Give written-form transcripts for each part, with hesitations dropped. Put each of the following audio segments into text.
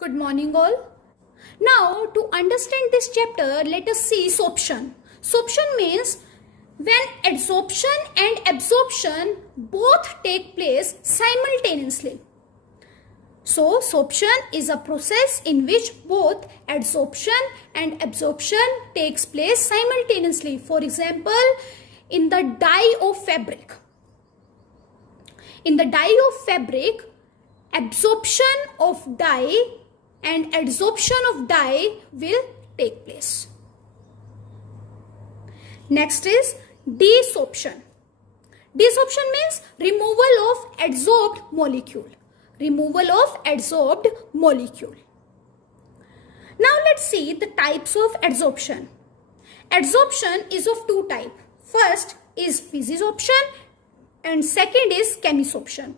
Good morning all. Now to understand this chapter, let us see sorption. Sorption means when adsorption and absorption both take place simultaneously. So sorption is a process in which both adsorption and absorption takes place simultaneously. For example, in the dye of fabric. In the dye of fabric, absorption of dye and adsorption of dye will take place. Next is desorption. Desorption means removal of adsorbed molecule. Removal of adsorbed molecule. Now let's see the types of adsorption. Adsorption is of two types. First is physisorption and second is chemisorption.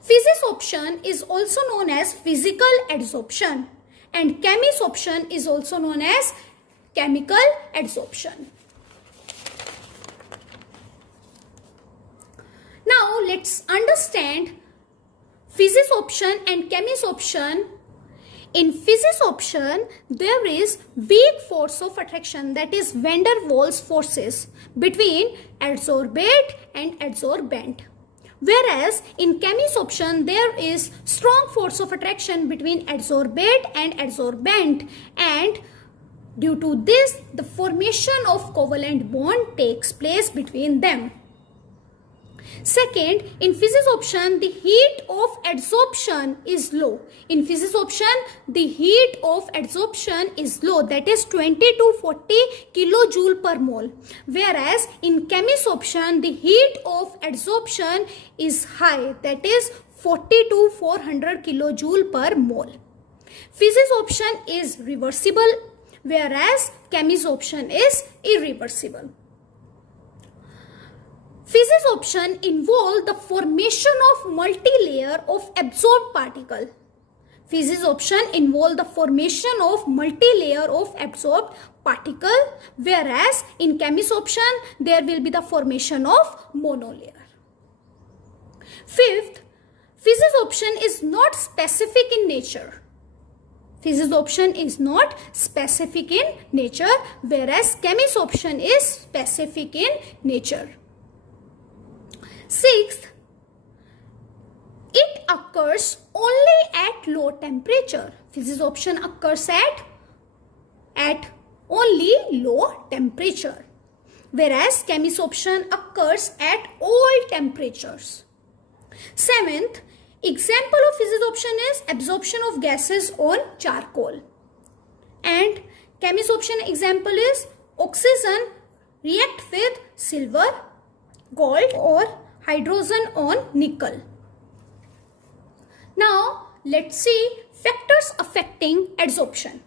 Physisorption is also known as physical adsorption and chemisorption is also known as chemical adsorption. Now let's understand physisorption and chemisorption. In physisorption, there is weak force of attraction, that is van der Waals forces between adsorbate and adsorbent. Whereas in chemisorption, there is strong force of attraction between adsorbate and adsorbent, and due to this, the formation of covalent bond takes place between them. Second, in physisorption, the heat of adsorption is low. In physisorption, the heat of adsorption is low, that is 20 to 40 kilojoule per mole. Whereas in chemisorption, the heat of adsorption is high, that is 40 to 400 kilojoule per mole. Physisorption is reversible, whereas chemisorption is irreversible. Physisorption involves the formation of multi-layer of absorbed particle. Physisorption involves the formation of multi-layer of absorbed particle, whereas in chemisorption there will be the formation of monolayer. Fifth, physisorption is not specific in nature. Physisorption is not specific in nature, whereas chemisorption is specific in nature. Sixth, it occurs only at low temperature. Physisorption occurs at only low temperature, whereas chemisorption occurs at all temperatures. Seventh, example of physisorption is absorption of gases on charcoal, and chemisorption example is oxygen react with silver, gold or hydrogen on nickel. Now let's see factors affecting adsorption.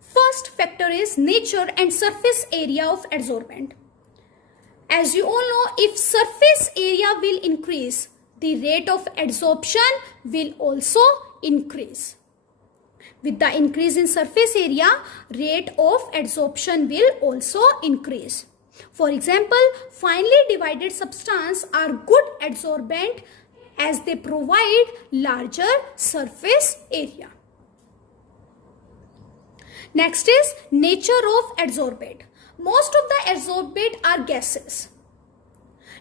First factor is nature and surface area of adsorbent. As you all know, if surface area will increase, the rate of adsorption will also increase. With the increase in surface area, rate of adsorption will also increase. For example, finely divided substances are good adsorbent as they provide larger surface area. Next is nature of adsorbate. Most of the adsorbate are gases.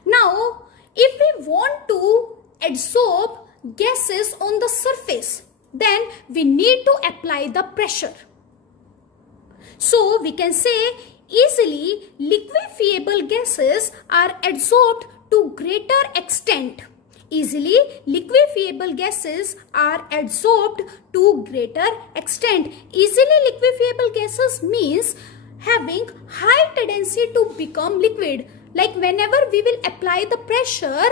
Now, if we want to adsorb gases on the surface, then we need to apply the pressure. So we can say easily liquefiable gases are adsorbed to greater extent. Easily liquefiable gases are adsorbed to greater extent. Easily liquefiable gases means having high tendency to become liquid. Like whenever we will apply the pressure,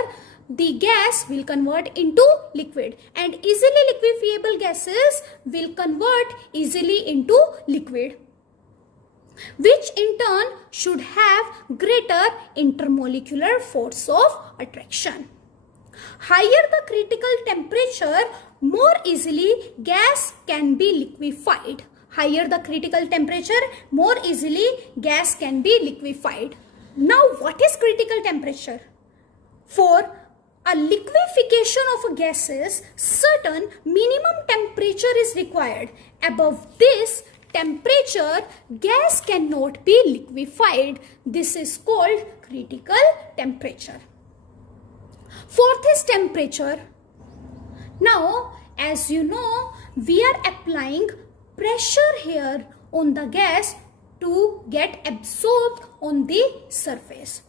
the gas will convert into liquid, and easily liquefiable gases will convert easily into liquid, which in turn should have greater intermolecular force of attraction. Higher the critical temperature, more easily gas can be liquefied. Higher the critical temperature, more easily gas can be liquefied. Now, what is critical temperature? For a liquefaction of a gases, certain minimum temperature is required. Above this temperature, gas cannot be liquefied. This is called critical temperature. Fourth is temperature. Now, as you know, we are applying pressure here on the gas to get absorbed on the surface.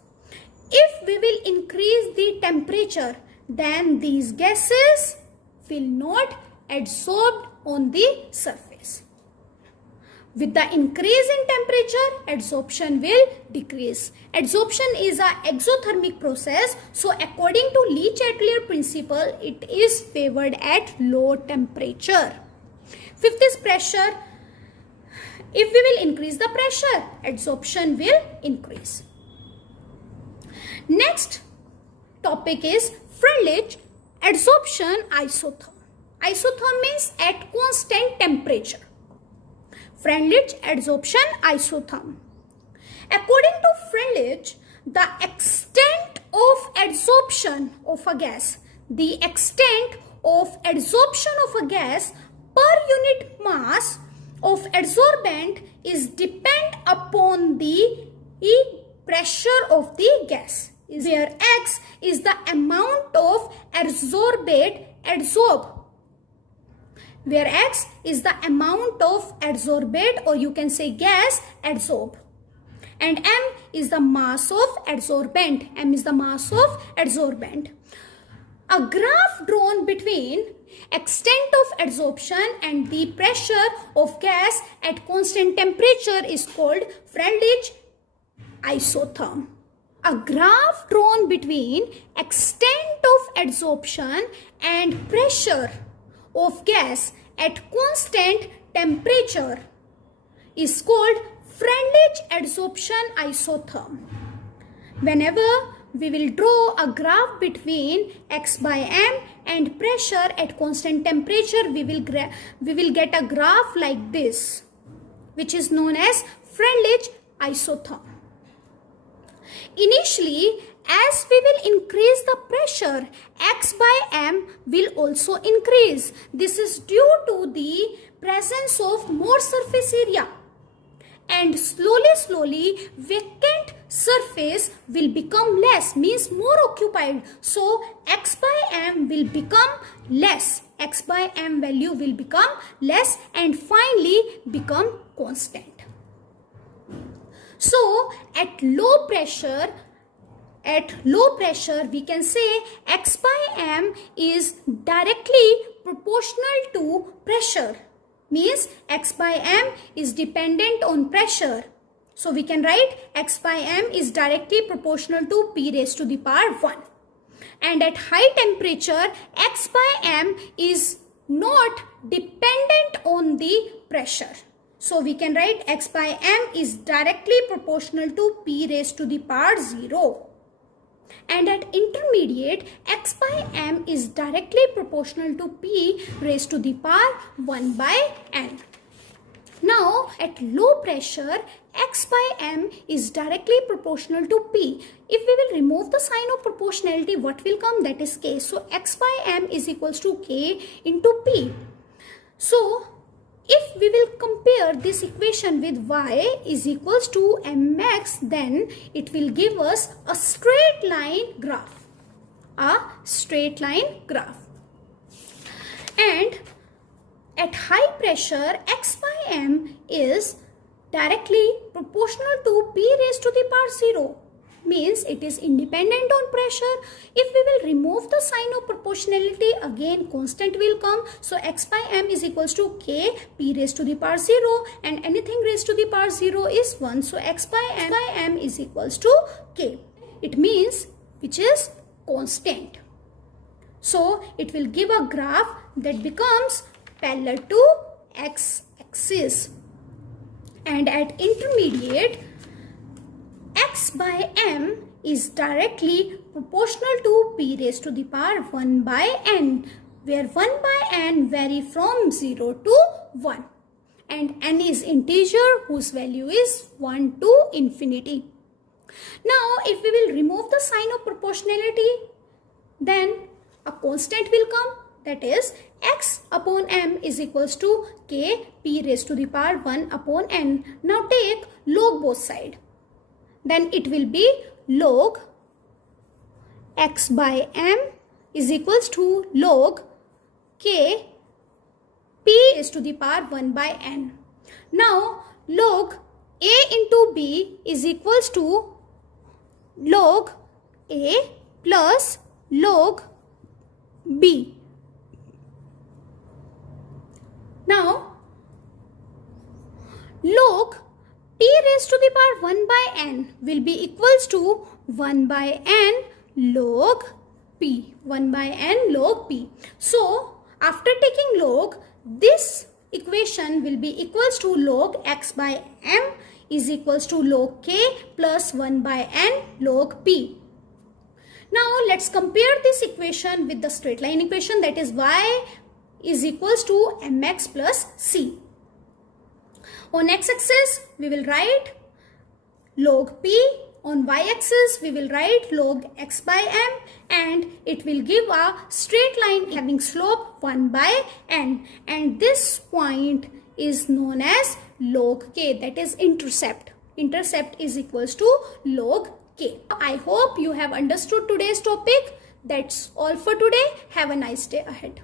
If we will increase the temperature, then these gases will not absorb on the surface. With the increase in temperature, adsorption will decrease. Adsorption is an exothermic process. So according to Le Chatelier principle, it is favored at low temperature. Fifth is pressure. If we will increase the pressure, adsorption will increase. Next topic is Freundlich adsorption isotherm. Isotherm means at constant temperature. Freundlich adsorption isotherm. According to Freundlich, the extent of adsorption of a gas, the extent of adsorption of a gas per unit mass of adsorbent is depend upon the pressure of the gas, where X is the amount of adsorbate adsorbed, where X is the amount of adsorbate, or you can say gas adsorbed, and M is the mass of adsorbent. M is the mass of adsorbent. A graph drawn between extent of adsorption and the pressure of gas at constant temperature is called Freundlich isotherm. A graph drawn between extent of adsorption and pressure of gas at constant temperature is called Freundlich adsorption isotherm. Whenever we will draw a graph between X by M and pressure at constant temperature, we will get a graph like this, which is known as Freundlich isotherm. Initially, as we will increase the pressure, X by M will also increase. This is due to the presence of more surface area. And slowly vacant surface will become less, means more occupied. So X by M will become less. X by M value will become less and finally become constant. So at low pressure we can say X by M is directly proportional to pressure. Means X by M is dependent on pressure. So we can write X by M is directly proportional to P raised to the power 1. And at high temperature, X by M is not dependent on the pressure. So we can write X by M is directly proportional to P raised to the power 0. And at intermediate, X by M is directly proportional to P raised to the power 1 by N. Now, at low pressure, X by M is directly proportional to P. If we will remove the sign of proportionality, what will come? That is K. So, X by M is equals to K into P. So, if we will compare this equation with y is equals to mx, then it will give us a straight line graph. A straight line graph. And at high pressure, X by M is directly proportional to P raised to the power 0. Means it is independent on pressure. If we will remove the sign of proportionality, again constant will come. So X by M is equals to K P raised to the power 0, and anything raised to the power 0 is 1. So X by M is equals to K. It means which is constant. So it will give a graph that becomes parallel to X axis. And at intermediate, X by M is directly proportional to P raised to the power 1 by N, where 1 by N vary from 0 to 1. And N is integer whose value is 1 to infinity. Now, if we will remove the sign of proportionality, then a constant will come, that is x upon m is equals to k p raised to the power 1 upon n. Now take log both side. Then it will be log x by m is equals to log k p is to the power 1 by n. Now log a into b is equals to log a plus log b. Now log p raised to the power 1 by n will be equals to 1 by n log p. 1 by n log p. So after taking log, this equation will be equals to log x by m is equals to log k plus 1 by n log p. Now let's compare this equation with the straight line equation, that is y is equals to mx plus c. On x-axis we will write log p, on y-axis we will write log x by m, and it will give a straight line having slope 1 by n, and this point is known as log k, that is intercept. Intercept is equals to log k. I hope you have understood today's topic. That's all for today. Have a nice day ahead.